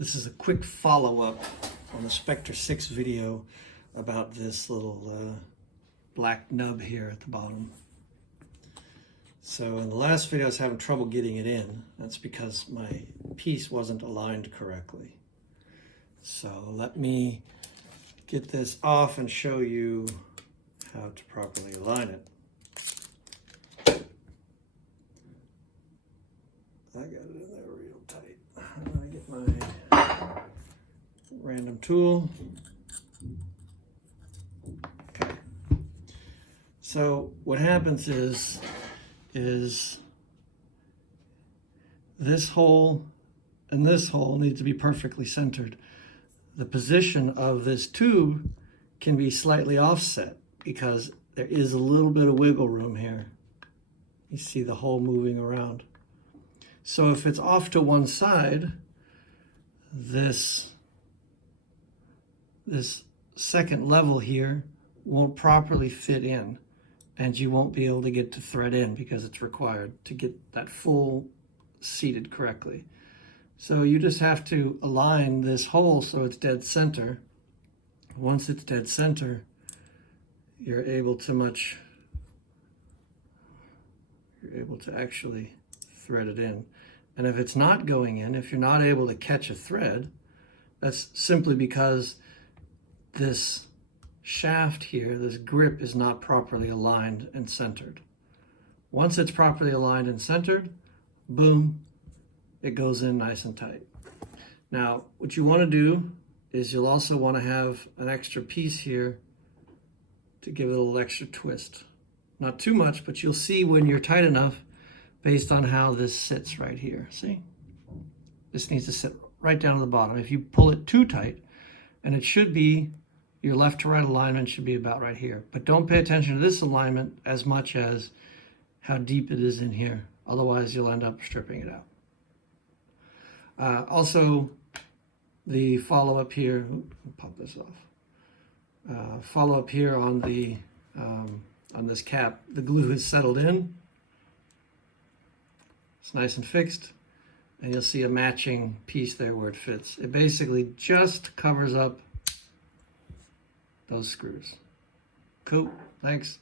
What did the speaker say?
This is a quick follow-up on the Spectre 6 video about this little black nub here at the bottom. So in the last video I was having trouble getting it in. That's because my piece wasn't aligned correctly. So let me get this off and show you how to properly align it. I got it in there real tight. I'm gonna get my random tool. Okay. So what happens is this hole and this hole need to be perfectly centered. The position of this tube can be slightly offset because there is a little bit of wiggle room here. You see the hole moving around. So if it's off to one side, this second level here won't properly fit in, and you won't be able to get to thread in because it's required to get that full seated correctly. So you just have to align this hole so it's dead center. Once it's dead center, you're able to actually thread it in. And if it's not going in, if you're not able to catch a thread, that's simply because this shaft here, this grip, is not properly aligned and centered. Once it's properly aligned and centered, boom, it goes in nice and tight. Now, what you want to do is you'll also want to have an extra piece here to give it a little extra twist. Not too much, but you'll see when you're tight enough based on how this sits right here. See? This needs to sit right down to the bottom. If you pull it too tight, and it should be, your left to right alignment should be about right here. But don't pay attention to this alignment as much as how deep it is in here. Otherwise, you'll end up stripping it out. Also, the follow-up here, I'll pop this off. Follow-up here on the on this cap, the glue is settled in. It's nice and fixed, and you'll see a matching piece there where it fits. It basically just covers up those screws. Cool, thanks.